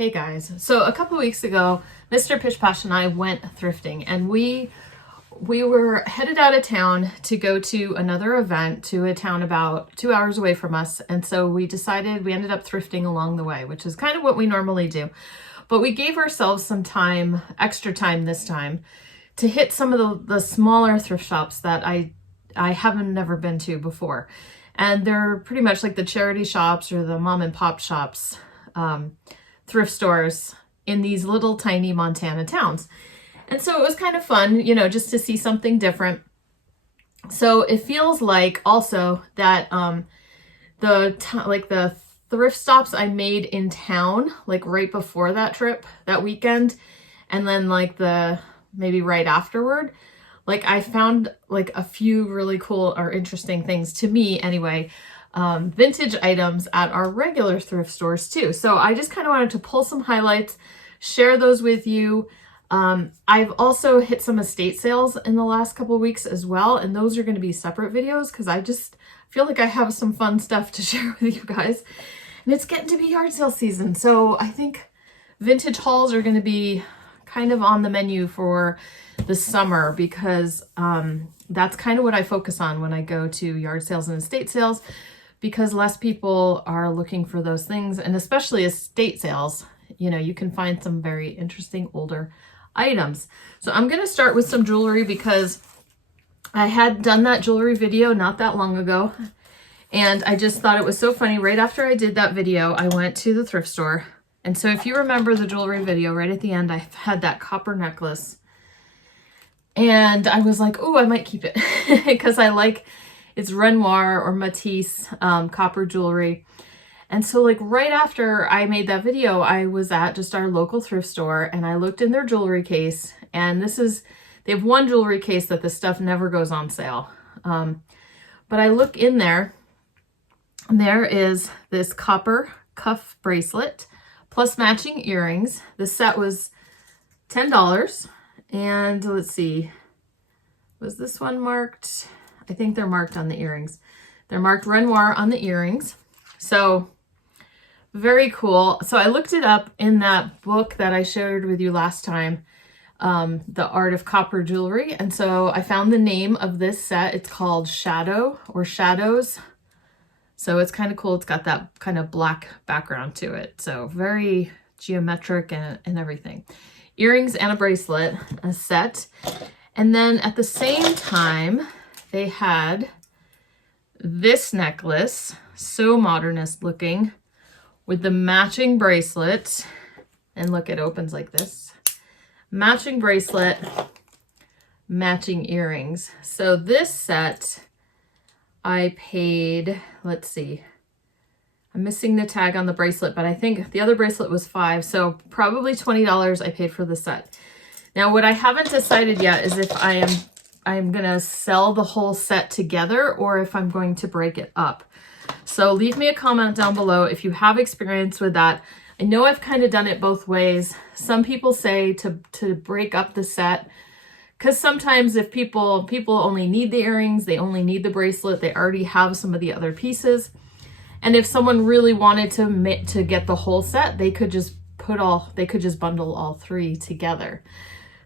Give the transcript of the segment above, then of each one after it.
Hey guys, so a couple weeks ago, Mr. Pish Posh and I went thrifting, and we were headed out of town to go to another event to a town about 2 hours away from us. And so we ended up thrifting along the way, which is kind of what we normally do. But we gave ourselves some time, extra time this time, to hit some of the smaller thrift shops that I haven't never been to before. And they're pretty much like the charity shops or the mom and pop shops, thrift stores in these little tiny Montana towns. And so it was kind of fun, you know, just to see something different. So it feels like also that the thrift stops I made in town, like right before that trip, that weekend, and then like maybe right afterward, like I found like a few really cool or interesting things, to me anyway, vintage items at our regular thrift stores too. So I just kind of wanted to pull some highlights, share those with you. I've also hit some estate sales in the last couple of weeks as well, and those are going to be separate videos because I just feel like I have some fun stuff to share with you guys. And it's getting to be yard sale season, so I think vintage hauls are going to be kind of on the menu for the summer because that's kind of what I focus on when I go to yard sales and estate sales, because less people are looking for those things, and especially estate sales, you know, you can find some very interesting older items. So I'm going to start with some jewelry because I had done that jewelry video not that long ago, and I just thought it was so funny. Right after I did that video, I went to the thrift store. And so if you remember the jewelry video, right at the end, I had that copper necklace. And I was like, oh, I might keep it because I like it's Renoir or Matisse copper jewelry. And so like right after I made that video, I was at just our local thrift store and I looked in their jewelry case, and they have one jewelry case that the stuff never goes on sale. But I look in there, and there is this copper cuff bracelet plus matching earrings. The set was $10. And let's see, was this one marked? I think they're marked on the earrings. They're marked Renoir on the earrings. So very cool. So I looked it up in that book that I shared with you last time, The Art of Copper Jewelry. And so I found the name of this set. It's called Shadow or Shadows. So it's kind of cool. It's got that kind of black background to it. So very geometric and everything. Earrings and a bracelet, a set. And then at the same time, they had this necklace, so modernist looking, with the matching bracelet. And look, it opens like this. Matching bracelet, matching earrings. So this set, I paid, let's see, I'm missing the tag on the bracelet, but I think the other bracelet was $5, so probably $20 I paid for the set. Now, what I haven't decided yet is if I'm gonna sell the whole set together or if I'm going to break it up. So leave me a comment down below if you have experience with that. I know I've kind of done it both ways. Some people say to break up the set, because sometimes if people only need the earrings, they only need the bracelet, they already have some of the other pieces. And if someone really wanted to get the whole set, they could just bundle all three together.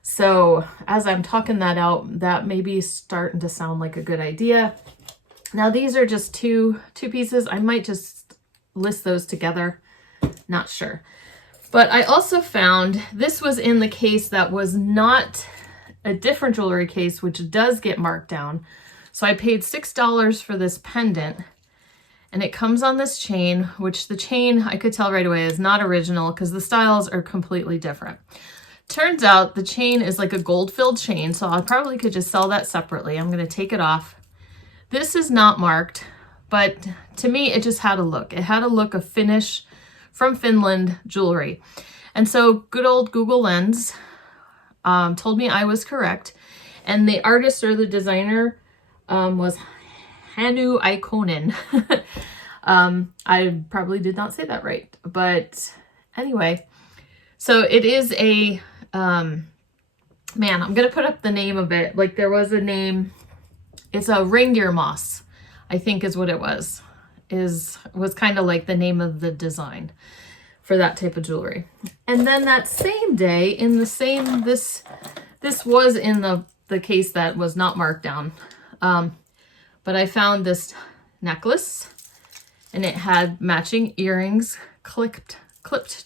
So as I'm talking that out, that may be starting to sound like a good idea. Now these are just two pieces. I might just list those together, not sure. But I also found this was in the case that was not a different jewelry case, which does get marked down. So I paid $6 for this pendant, and it comes on this chain, which the chain I could tell right away is not original because the styles are completely different. Turns out the chain is like a gold-filled chain, so I probably could just sell that separately. I'm going to take it off. This is not marked, but to me, it just had a look. It had a look of Finnish from Finland jewelry. And so good old Google Lens told me I was correct. And the artist or the designer was Hannu Ikonen. I probably did not say that right, but anyway, so it is a, man, I'm going to put up the name of it. Like there was a name, it's a reindeer moss, I think is what it was kind of like the name of the design. for that type of jewelry. And then that same day, in the same, this was in the case that was not marked down. But I found this necklace, and it had matching earrings clipped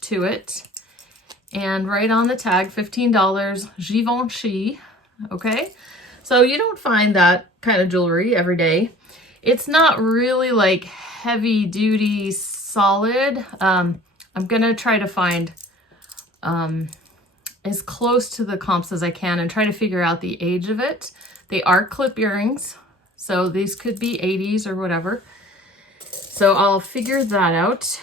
to it. And right on the tag, $15, Givenchy. Okay, so you don't find that kind of jewelry every day. It's not really like heavy duty solid. I'm gonna try to find as close to the comps as I can and try to figure out the age of it. They are clip earrings, so these could be 80s or whatever. So I'll figure that out.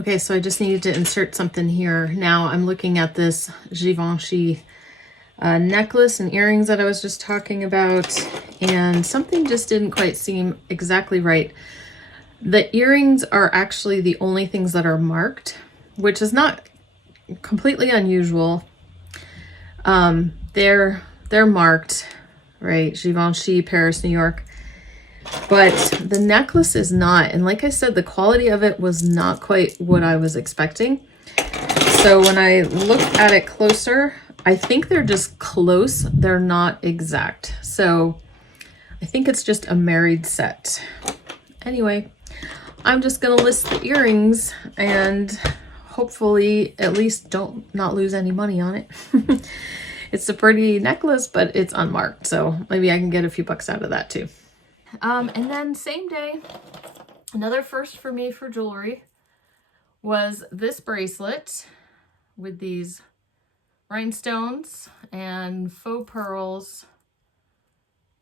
Okay, so I just needed to insert something here. Now I'm looking at this Givenchy necklace and earrings that I was just talking about, and something just didn't quite seem exactly right. The earrings are actually the only things that are marked, which is not completely unusual. They're marked, right? Givenchy, Paris, New York. But the necklace is not. And like I said, the quality of it was not quite what I was expecting. So when I look at it closer, I think they're just close. They're not exact. So I think it's just a married set. Anyway, I'm just going to list the earrings and hopefully at least not lose any money on it. It's a pretty necklace, but it's unmarked. So maybe I can get a few bucks out of that too. And then same day, another first for me for jewelry was this bracelet with these rhinestones and faux pearls,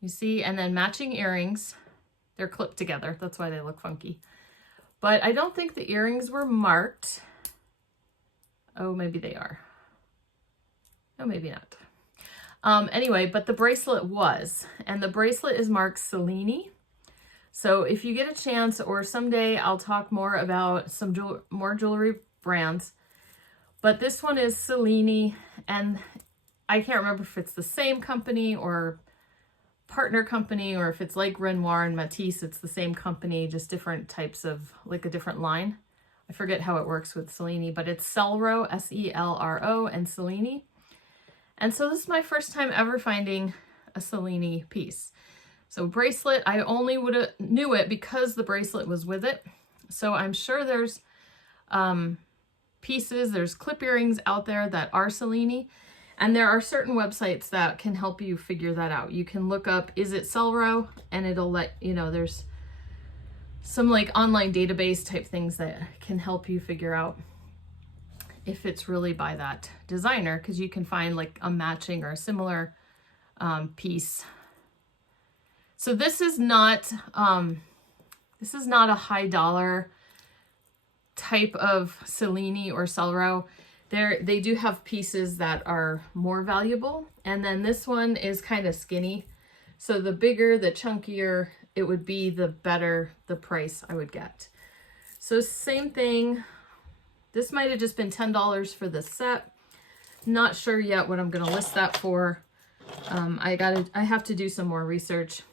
you see, and then matching earrings. They're clipped together. That's why they look funky. But I don't think the earrings were marked. Oh, maybe they are. No, maybe not. Anyway, but the bracelet was, and the bracelet is marked Cellini. So if you get a chance, or someday I'll talk more about some more jewelry brands, but this one is Cellini, and I can't remember if it's the same company or partner company, or if it's like Renoir and Matisse, it's the same company, just different types of, like a different line. I forget how it works with Cellini, but it's Selro, S-E-L-R-O, and Cellini. And so this is my first time ever finding a Cellini piece. So bracelet, I only knew it because the bracelet was with it. So I'm sure there's pieces, there's clip earrings out there that are Cellini. And there are certain websites that can help you figure that out. You can look up, is it Selro? And it'll let you know, there's some like online database type things that can help you figure out if it's really by that designer, because you can find like a matching or a similar piece. So this is not a high dollar type of Cellini or Selro. They do have pieces that are more valuable, and then this one is kind of skinny. So the bigger, the chunkier it would be, the better the price I would get. So same thing. This might have just been $10 for the set. Not sure yet what I'm going to list that for. I have to do some more research.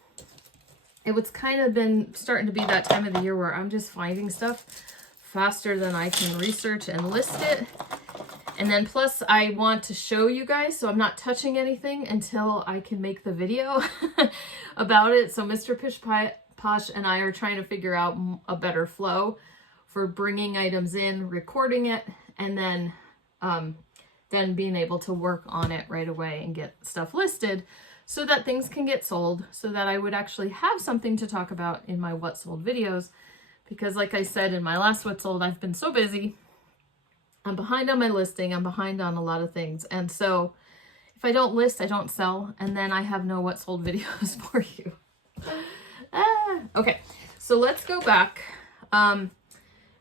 It was kind of been starting to be that time of the year where I'm just finding stuff faster than I can research and list it. And then plus I want to show you guys, so I'm not touching anything until I can make the video about it. So Mr. Pish Posh and I are trying to figure out a better flow for bringing items in, recording it, and then being able to work on it right away and get stuff listed so that things can get sold, so that I would actually have something to talk about in my What Sold videos. Because like I said in my last What Sold, I've been so busy. I'm behind on my listing. I'm behind on a lot of things. And so if I don't list, I don't sell. And then I have no What Sold videos for you. Okay, so let's go back.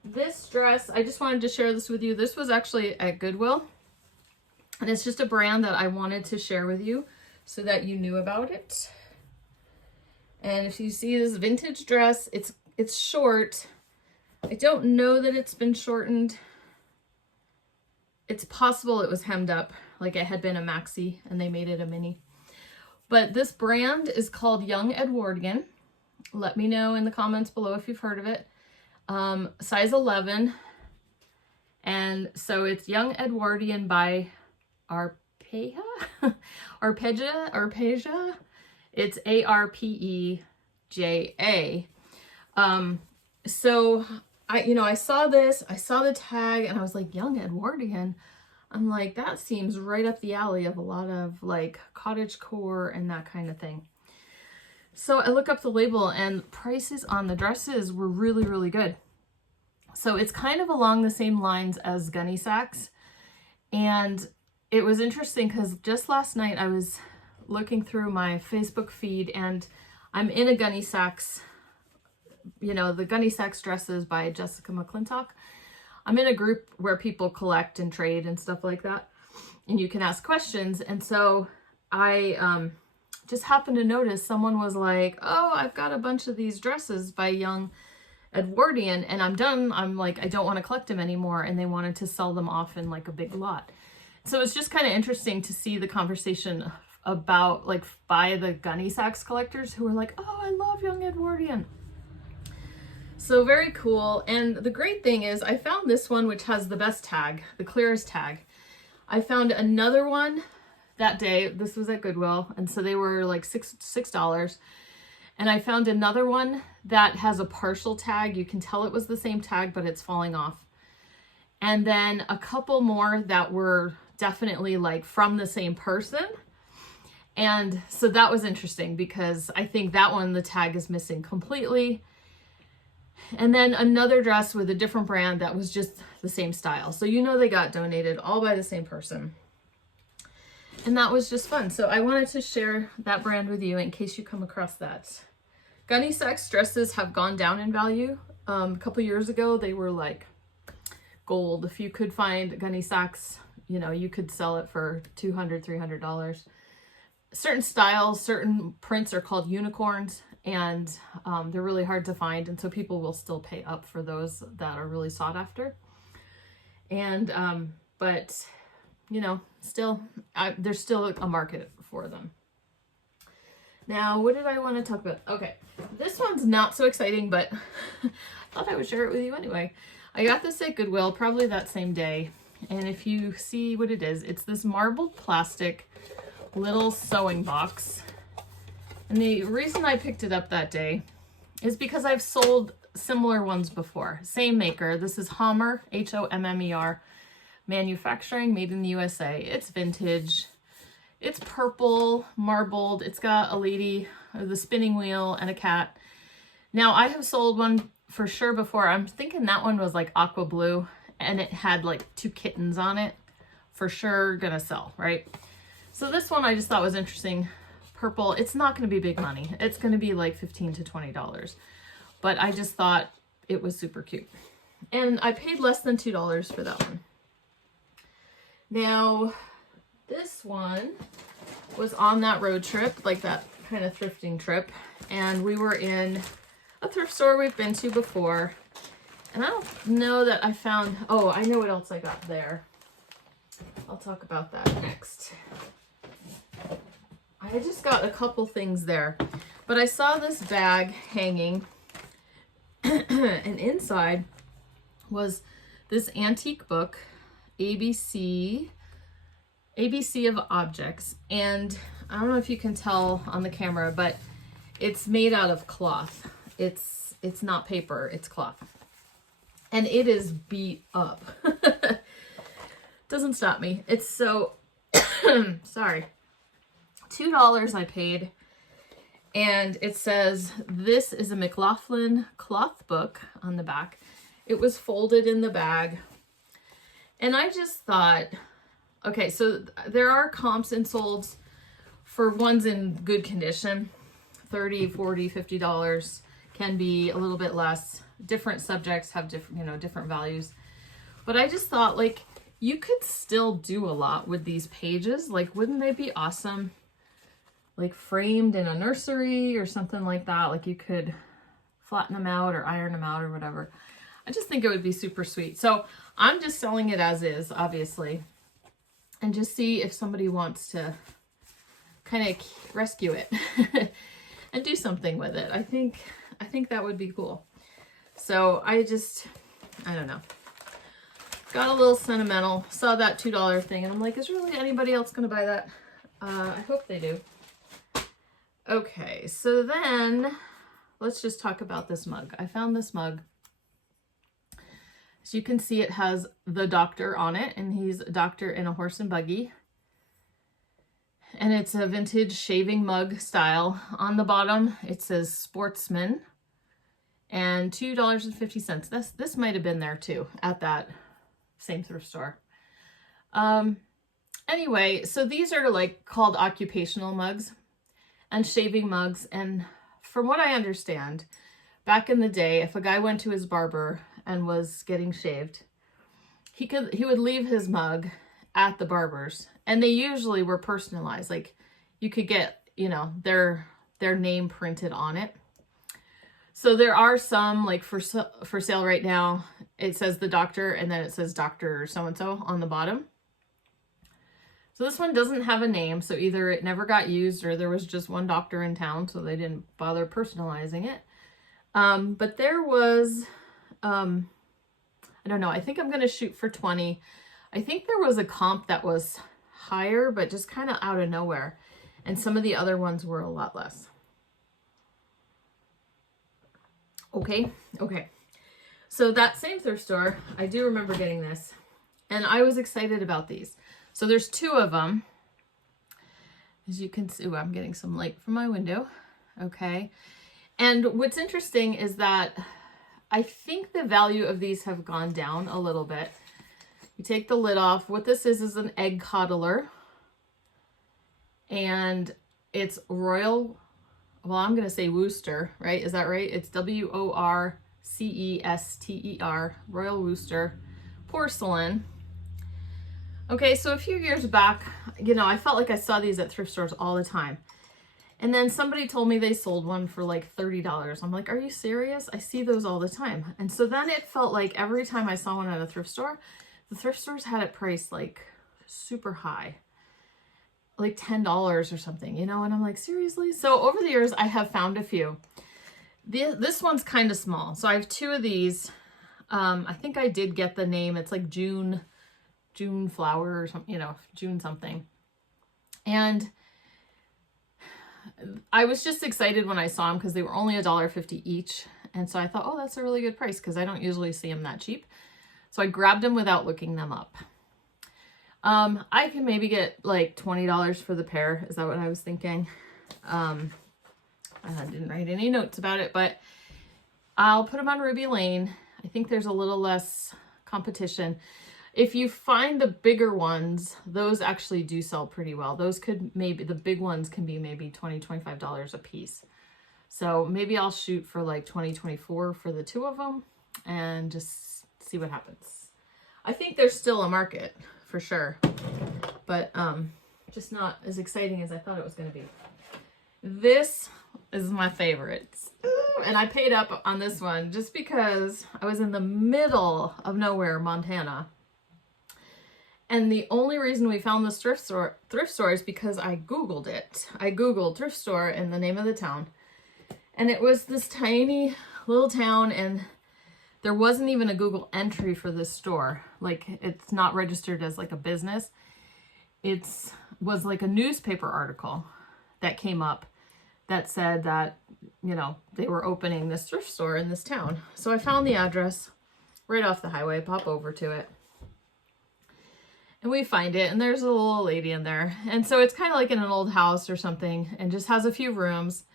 This dress, I just wanted to share this with you. This was actually at Goodwill. And it's just a brand that I wanted to share with you so that you knew about it. And if you see this vintage dress, it's short. I don't know that it's been shortened. It's possible it was hemmed up, like it had been a maxi and they made it a mini. But this brand is called Young Edwardian. Let me know in the comments below if you've heard of it. Size 11. And so it's Young Edwardian by Arpeja? Arpeja? It's Arpeja. So I saw this, I saw the tag, and I was like, Young Edwardian. I'm like, that seems right up the alley of a lot of like cottagecore and that kind of thing. So I look up the label, and prices on the dresses were really, really good. So it's kind of along the same lines as gunny sacks. And it was interesting because just last night I was looking through my Facebook feed, and I'm in a gunny sacks, the gunny sacks dresses by Jessica McClintock. I'm in a group where people collect and trade and stuff like that, and you can ask questions. And so I just happened to notice someone was like, oh, I've got a bunch of these dresses by Young Edwardian and I'm done. I'm like, I don't want to collect them anymore. And they wanted to sell them off in like a big lot. So it's just kind of interesting to see the conversation about like by the gunny sacks collectors who are like, oh, I love Young Edwardian. So very cool. And the great thing is I found this one, which has the best tag, the clearest tag. I found another one that day. This was at Goodwill. And so they were like $6. And I found another one that has a partial tag. You can tell it was the same tag, but it's falling off. And then a couple more that were definitely like from the same person. And so that was interesting because I think that one, the tag is missing completely. And then another dress with a different brand that was just the same style. So they got donated all by the same person. And that was just fun. So I wanted to share that brand with you in case you come across that. Gunny sacks dresses have gone down in value. A couple years ago, they were like gold. If you could find gunny sacks, you could sell it for $200, $300. Certain styles, certain prints are called unicorns, and they're really hard to find. And so people will still pay up for those that are really sought after. And, but still, there's still a market for them. Now, what did I want to talk about? Okay, this one's not so exciting, but I thought I would share it with you anyway. I got this at Goodwill probably that same day. And if you see what it is, it's this marbled plastic little sewing box. And the reason I picked it up that day is because I've sold similar ones before. Same maker. This is Hommer, Hommer, manufacturing, made in the USA. It's vintage. It's purple, marbled. It's got a lady, the spinning wheel, and a cat. Now, I have sold one for sure before. I'm thinking that one was like aqua blue, and it had like 2 kittens on it. For sure gonna sell, right? So this one I just thought was interesting. Purple. It's not gonna be big money. It's gonna be like $15 to $20. But I just thought it was super cute. And I paid less than $2 for that one. Now, this one was on that road trip, like that kind of thrifting trip. And we were in a thrift store we've been to before. And I don't know that I found, oh, I know what else I got there. I'll talk about that next. I just got a couple things there. But I saw this bag hanging. And inside was this antique book, ABC of Objects. And I don't know if you can tell on the camera, but it's made out of cloth. It's not paper, it's cloth. And it is beat up. Doesn't stop me. It's so, sorry. $2 I paid. And it says, this is a McLaughlin cloth book on the back. It was folded in the bag. And I just thought, okay, so there are comps and solds for ones in good condition. $30, $40, $50 can be a little bit less. Different subjects have different, different values. But I just thought, like, you could still do a lot with these pages. Like, wouldn't they be awesome? Like framed in a nursery or something like that. Like you could flatten them out or iron them out or whatever. I just think it would be super sweet. So I'm just selling it as is, obviously. And just see if somebody wants to kind of rescue it and do something with it. I think that would be cool. So I don't know. got a little sentimental. Saw that $2 thing and I'm like, is really anybody else going to buy that? I hope they do. Okay, so then let's just talk about this mug. I found this mug. As you can see, it has the doctor on it, and he's a doctor in a horse and buggy. And it's a vintage shaving mug style. On the bottom, it says Sportsman and $2.50. This might have been there too at that same thrift store. Anyway, so these are like called occupational mugs and shaving mugs. And from what I understand, back in the day, if a guy went to his barber and was getting shaved, he would leave his mug at the barber's, and they usually were personalized. Like you could get, you know, their name printed on it. So there are some like for sale right now. It says the doctor, and then it says Dr. so-and-so on the bottom. So this one doesn't have a name, so either it never got used or there was just one doctor in town, so they didn't bother personalizing it. But there was, I don't know, I think I'm going to shoot for 20. I think there was a comp that was higher, but just kind of out of nowhere. And some of the other ones were a lot less. Okay. So that same thrift store, I do remember getting this, and I was excited about these. So there's two of them. As you can see, I'm getting some light from my window. Okay. And what's interesting is that I think the value of these have gone down a little bit. You take the lid off. What this is an egg coddler. And it's Royal, well, I'm going to say Worcester, right? Is that right? It's W-O-R-C-E-S-T-E-R, Royal Worcester porcelain. Okay, so a few years back, you know, I felt like I saw these at thrift stores all the time. And then somebody told me they sold one for like $30. I'm like, are you serious? I see those all the time. And so then it felt like every time I saw one at a thrift store, the thrift stores had it priced like super high, like $10 or something, you know? And I'm like, seriously? So over the years, I have found a few. This one's kind of small. So I have two of these. I think I did get the name. It's like June flower or something, you know, June something. And I was just excited when I saw them because they were only $1.50 each. And so I thought, oh, that's a really good price because I don't usually see them that cheap. So I grabbed them without looking them up. I can maybe get like $20 for the pair. Is that what I was thinking? I didn't write any notes about it, but I'll put them on Ruby Lane. I think there's a little less competition. If you find the bigger ones, those actually do sell pretty well. Those could maybe, the big ones can be maybe $20, $25 a piece. So maybe I'll shoot for like $20, $24 for the two of them and just see what happens. I think there's still a market for sure, but just not as exciting as I thought it was going to be. This is my favorite. And I paid up on this one just because I was in the middle of nowhere, Montana. And the only reason we found this thrift store is because I Googled it. I Googled thrift store and the name of the town. And it was this tiny little town, and there wasn't even a Google entry for this store. Like, it's not registered as like a business. It was like a newspaper article that came up that said that, you know, they were opening this thrift store in this town. So I found the address right off the highway, pop over to it. And we find it, and there's a little lady in there. And so it's kind of like in an old house or something, and just has a few rooms.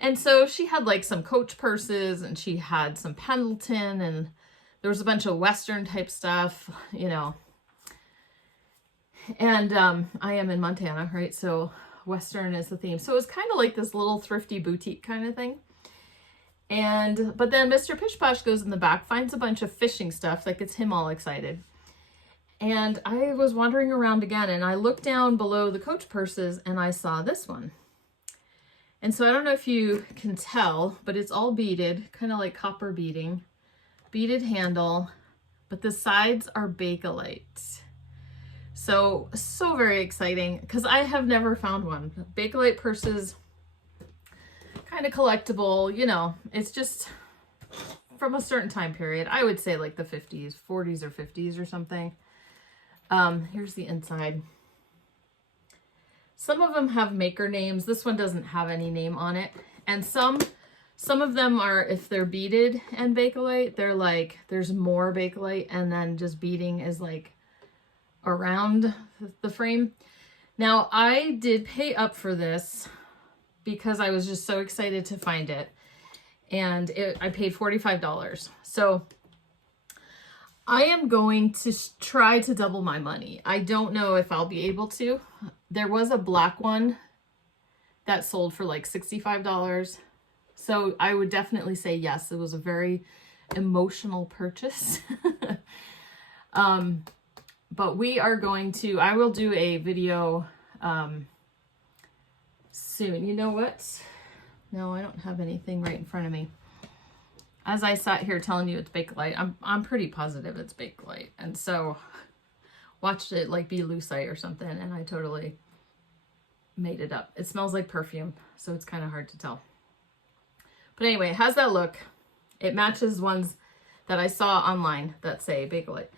And so she had like some Coach purses, and she had some Pendleton, and there was a bunch of Western type stuff, you know. And I am in Montana, right? So Western is the theme. So it was kind of like this little thrifty boutique kind of thing. But then Mr. Pish Posh goes in the back, finds a bunch of fishing stuff, like it's him all excited. And I was wandering around again, and I looked down below the Coach purses, and I saw this one. And so I don't know if you can tell, but it's all beaded, kind of like copper beading, beaded handle, but the sides are Bakelite. So very exciting, because I have never found one. Bakelite purses, kind of collectible, you know, it's just from a certain time period. I would say like the 50s, 40s or 50s or something. Here's the inside. Some of them have maker names. This one doesn't have any name on it. And some of them are, if they're beaded and Bakelite, they're like, there's more Bakelite and then just beading is like around the frame. Now, I did pay up for this because I was just so excited to find it. And I paid $45. So I am going to try to double my money. I don't know if I'll be able to. There was a black one that sold for like $65. So I would definitely say yes. It was a very emotional purchase. But we are going to, I will do a video soon. You know what? No, I don't have anything right in front of me. As I sat here telling you it's Bakelite, I'm pretty positive it's Bakelite. And so watched it like be lucite or something, and I totally made it up. It smells like perfume, so it's kind of hard to tell. But anyway, it has that look. It matches ones that I saw online that say Bakelite.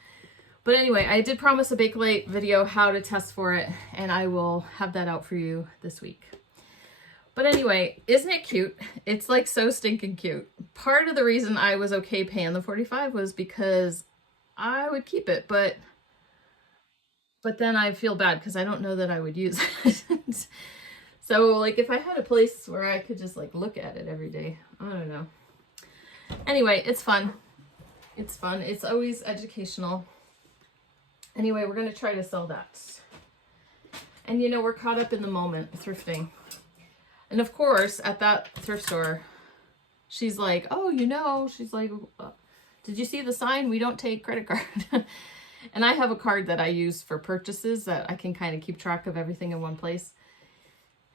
But anyway, I did promise a Bakelite video, how to test for it, and I will have that out for you this week. But anyway, isn't it cute? It's like so stinking cute. Part of the reason I was okay paying the $45 was because I would keep it, but then I feel bad because I don't know that I would use it. So like if I had a place where I could just like look at it every day, I don't know. Anyway, it's fun. It's fun. It's always educational. Anyway, we're going to try to sell that. And you know, we're caught up in the moment thrifting. And of course, at that thrift store, she's like, oh, you know, she's like, did you see the sign? We don't take credit card. And I have a card that I use for purchases that I can kind of keep track of everything in one place.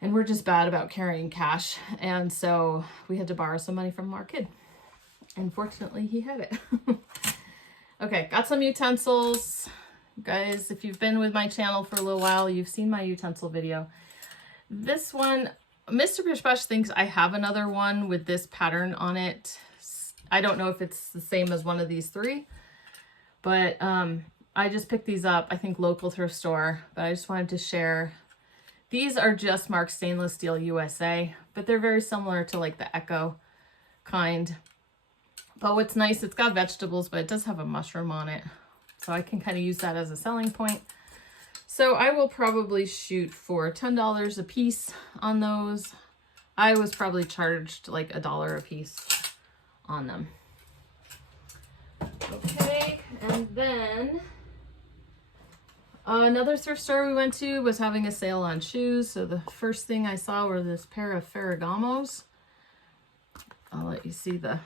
And we're just bad about carrying cash. And so we had to borrow some money from our kid. And fortunately, he had it. Okay, got some utensils. Guys, if you've been with my channel for a little while, you've seen my utensil video. This one, Mr. Pish Posh thinks I have another one with this pattern on it. I don't know if it's the same as one of these three, but I just picked these up, I think local thrift store, but I just wanted to share. These are just marked stainless steel USA, but they're very similar to like the Echo kind. But what's nice, it's got vegetables, but it does have a mushroom on it. So I can kind of use that as a selling point. So I will probably shoot for $10 a piece on those. I was probably charged like $1 a piece on them. Okay, and then another thrift store we went to was having a sale on shoes. So the first thing I saw were this pair of Ferragamos. I'll let you see the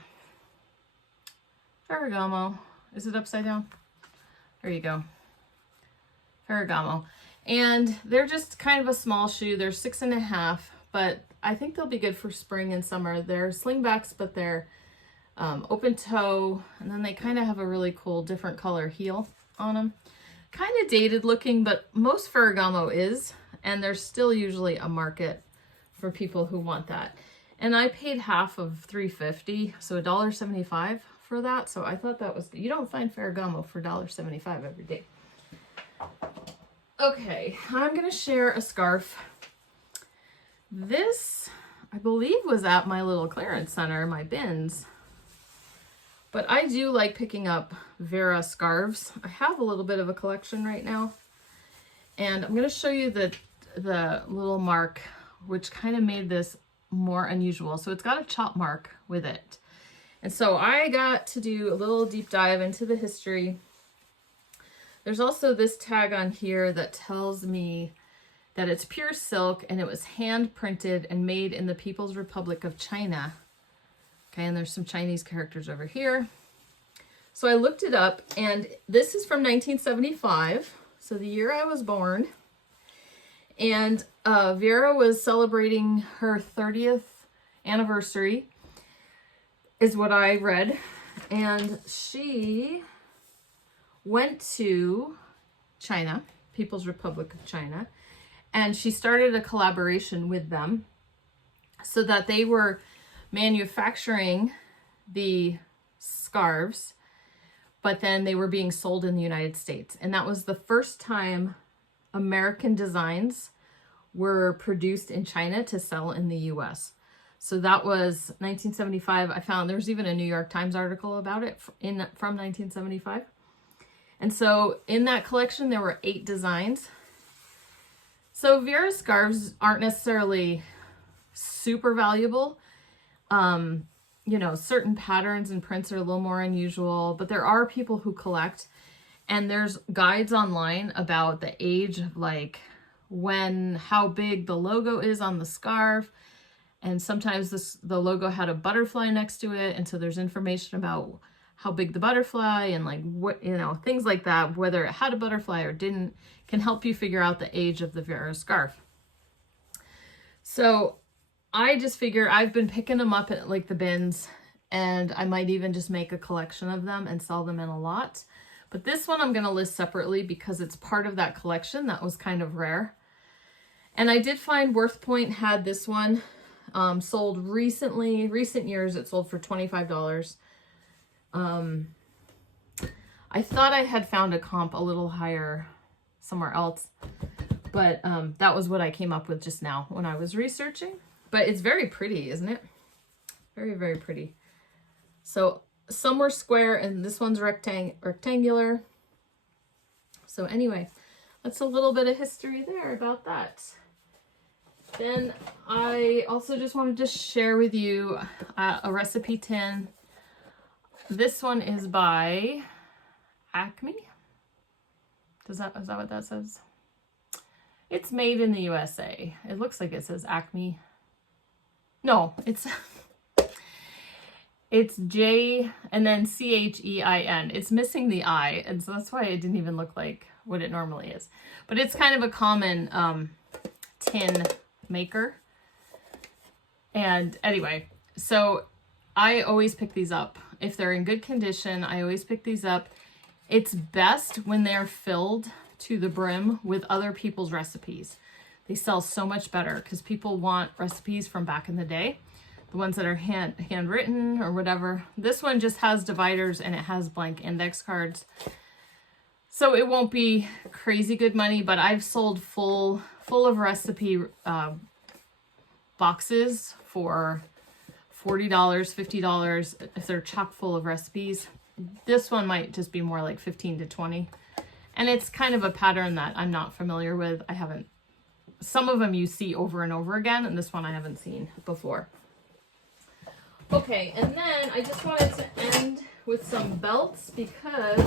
Ferragamo. Is it upside down? There you go. Ferragamo. And they're just kind of a small shoe. They're 6.5, but I think they'll be good for spring and summer. They're slingbacks, but they're open toe, and then they kind of have a really cool different color heel on them. Kind of dated looking, but most Ferragamo is, and there's still usually a market for people who want that. And I paid half of $3.50, so $1.75 for that. So I thought that was good. You don't find Ferragamo for $1.75 every day. Okay, I'm gonna share a scarf. This, I believe, was at my little clearance center, my bins. But I do like picking up Vera scarves. I have a little bit of a collection right now. And I'm gonna show you the little mark, which kind of made this more unusual. So it's got a chop mark with it. And so I got to do a little deep dive into the history. There's also this tag on here that tells me that it's pure silk and it was hand printed and made in the People's Republic of China. Okay, and there's some Chinese characters over here. So I looked it up, and this is from 1975, so the year I was born. And Vera was celebrating her 30th anniversary, is what I read. And she went to China, People's Republic of China, and she started a collaboration with them so that they were manufacturing the scarves, but then they were being sold in the United States. And that was the first time American designs were produced in China to sell in the US. So that was 1975. I found there's even a New York Times article about it from 1975. And so in that collection, there were 8 designs. So Vera scarves aren't necessarily super valuable. You know, certain patterns and prints are a little more unusual, but there are people who collect, and there's guides online about the age of like how big the logo is on the scarf. And sometimes the logo had a butterfly next to it. And so there's information about how big the butterfly and like what, you know, things like that, whether it had a butterfly or didn't, can help you figure out the age of the Vera scarf. So I just figure I've been picking them up at like the bins, and I might even just make a collection of them and sell them in a lot. But this one I'm going to list separately because it's part of that collection that was kind of rare. And I did find Worth Point had this one sold recent years. It sold for $25. I thought I had found a comp a little higher somewhere else, but that was what I came up with just now when I was researching. But it's very pretty, isn't it? Very, very pretty. So some were square and this one's rectangular. So anyway, that's a little bit of history there about that. Then I also just wanted to share with you a recipe tin. This one is by Acme. Is that what that says? It's made in the USA. It looks like it says Acme. No, it's J and then CHEIN. It's missing the I, and so that's why it didn't even look like what it normally is. But it's kind of a common tin maker. And anyway, so I always pick these up. If they're in good condition, I always pick these up. It's best when they're filled to the brim with other people's recipes. They sell so much better because people want recipes from back in the day, the ones that are handwritten or whatever. This one just has dividers and it has blank index cards. So it won't be crazy good money, but I've sold full of recipe boxes for $40, $50 if they're chock full of recipes. This one might just be more like 15 to 20. And it's kind of a pattern that I'm not familiar with. Some of them you see over and over again, and this one I haven't seen before. Okay, and then I just wanted to end with some belts because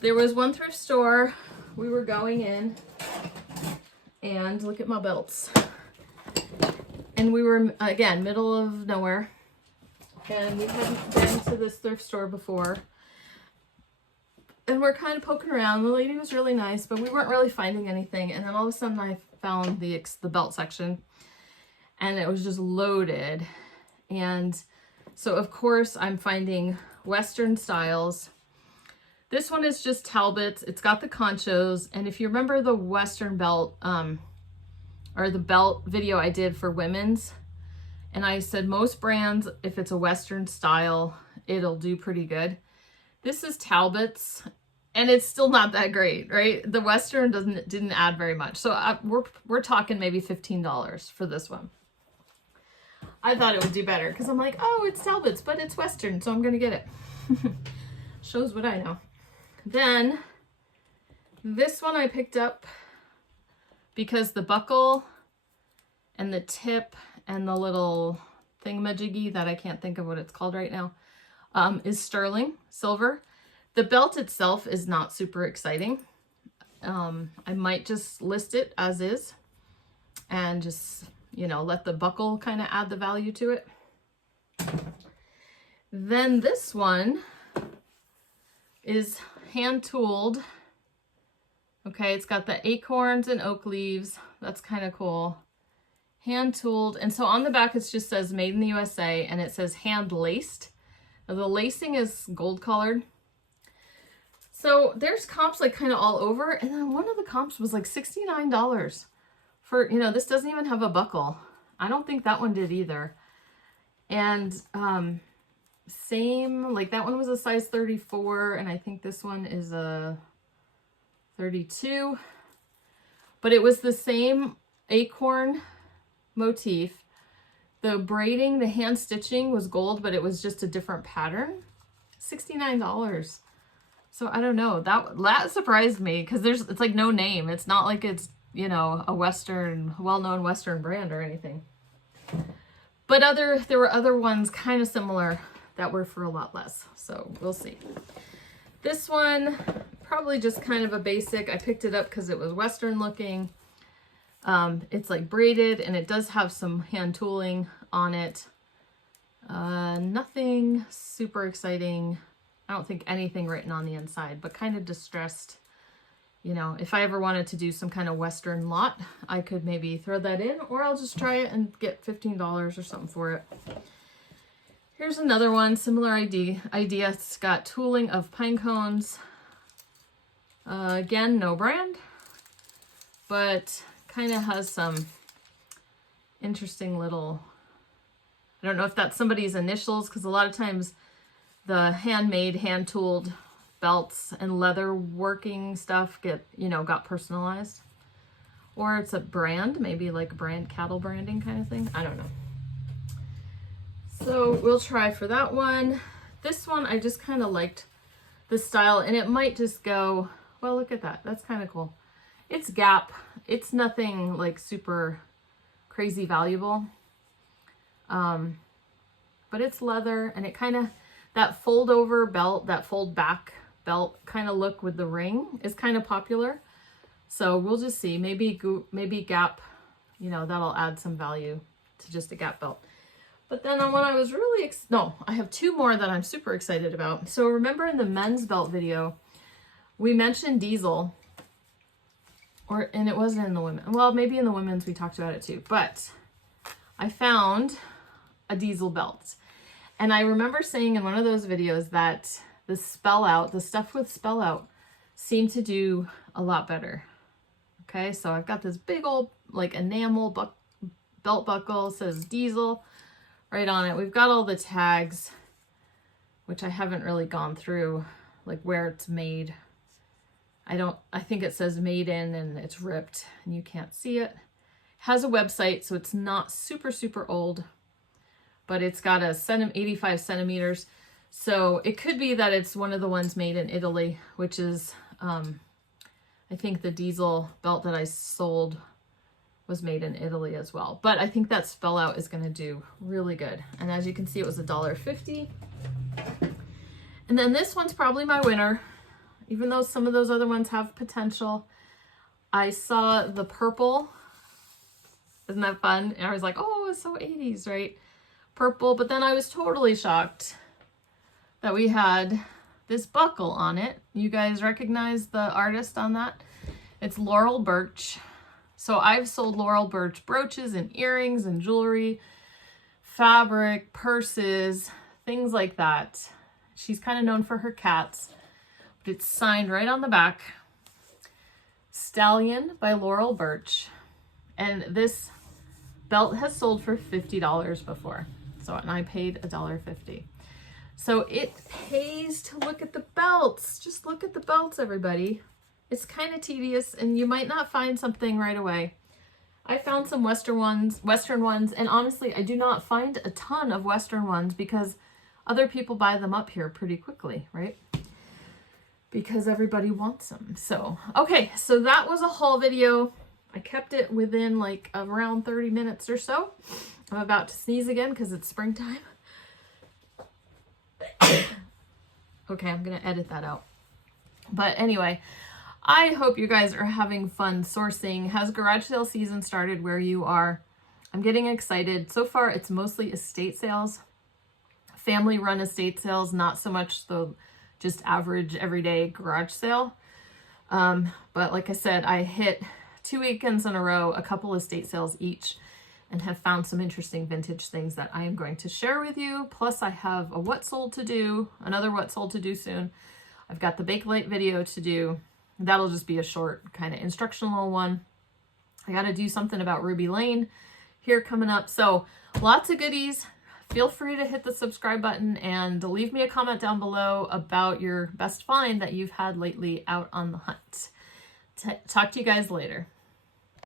there was one thrift store we were going in, and look at my belts. And we were, again, middle of nowhere, and we hadn't been to this thrift store before. And we're kind of poking around. The lady was really nice, but we weren't really finding anything. And then all of a sudden I found the belt section, and it was just loaded. And so of course I'm finding Western styles. This one is just Talbots. It's got the conchos. And if you remember the Western belt, or the belt video I did for women's, and I said most brands, if it's a Western style, it'll do pretty good. This is Talbot's, and it's still not that great, right? The Western didn't add very much. So we're talking maybe $15 for this one. I thought it would do better because I'm like, oh, it's Talbot's, but it's Western, so I'm going to get it. Shows what I know. Then this one I picked up because the buckle and the tip and the little thingamajiggy that I can't think of what it's called right now is sterling silver. The belt itself is not super exciting. I might just list it as is and just, you know, let the buckle kind of add the value to it. Then this one is hand tooled. Okay, it's got the acorns and oak leaves. That's kind of cool. Hand tooled. And so on the back, it just says made in the USA, and it says hand laced. Now, the lacing is gold colored. So there's comps like kind of all over. And then one of the comps was like $69 for, you know, this doesn't even have a buckle. I don't think that one did either. And same, like that one was a size 34, and I think this one is a 32. But it was the same acorn motif. The braiding, the hand stitching was gold, but it was just a different pattern. $69. So I don't know, that surprised me, because it's like no name. It's not like it's, you know, a Western, well-known Western brand or anything. But there were other ones kind of similar that were for a lot less. So we'll see. This one, probably just kind of a basic. I picked it up because it was Western looking. It's like braided, and it does have some hand tooling on it. Nothing super exciting. I don't think anything written on the inside, but kind of distressed. You know, if I ever wanted to do some kind of Western lot, I could maybe throw that in, or I'll just try it and get $15 or something for it. Here's another one, similar idea. It's got tooling of pine cones. Again, no brand, but kind of has some interesting little, I don't know if that's somebody's initials, because a lot of times the handmade, hand-tooled belts and leather working stuff got personalized. Or it's a brand, maybe like brand, cattle branding kind of thing. I don't know. So we'll try for that one. This one, I just kind of liked the style, and it might just go, well, look at that. That's kind of cool. It's Gap. It's nothing like super crazy valuable. But it's leather, and it kind of, that fold over belt, that fold back belt kind of look with the ring is kind of popular. So we'll just see. Maybe Gap, you know, that'll add some value to just a Gap belt. But then on one I was really, I have two more that I'm super excited about. So remember in the men's belt video, we mentioned Diesel, and it wasn't in the women. Well, maybe in the women's we talked about it too, but I found a Diesel belt. And I remember saying in one of those videos that the stuff with spell out seemed to do a lot better. Okay, so I've got this big old like enamel belt buckle, says Diesel right on it. We've got all the tags, which I haven't really gone through, like where it's made. I think it says made in, and it's ripped and you can't see it. It has a website, so it's not super, super old, but it's got 85 centimeters. So it could be that it's one of the ones made in Italy, which is, I think the Diesel belt that I sold was made in Italy as well. But I think that spell out is going to do really good. And as you can see, it was $1.50. And then this one's probably my winner, even though some of those other ones have potential. I saw the purple. Isn't that fun? And I was like, oh, it's so 80s, right? Purple. But then I was totally shocked that we had this buckle on it. You guys recognize the artist on that? It's Laurel Birch. So I've sold Laurel Birch brooches and earrings and jewelry, fabric, purses, things like that. She's kind of known for her cats, but it's signed right on the back. Stallion by Laurel Birch. And this belt has sold for $50 before. So, and I paid $1.50. So it pays to look at the belts. Just look at the belts, everybody. It's kind of tedious, and you might not find something right away. I found some Western ones, and honestly, I do not find a ton of Western ones because other people buy them up here pretty quickly, right? Because everybody wants them. So, okay, so that was a haul video. I kept it within like around 30 minutes or so. I'm about to sneeze again because it's springtime. Okay, I'm gonna edit that out. But anyway, I hope you guys are having fun sourcing. Has garage sale season started where you are? I'm getting excited. So far, it's mostly estate sales, family run estate sales, not so much the just average everyday garage sale. But like I said, I hit 2 weekends in a row, a couple estate sales each, and have found some interesting vintage things that I am going to share with you. Plus I have a what sold to do, another what sold to do soon. I've got the Bakelite video to do. That'll just be a short kind of instructional one. I got to do something about Ruby Lane here coming up. So lots of goodies. feel free to hit the subscribe button and leave me a comment down below about your best find that you've had lately out on the hunt. Talk to you guys later.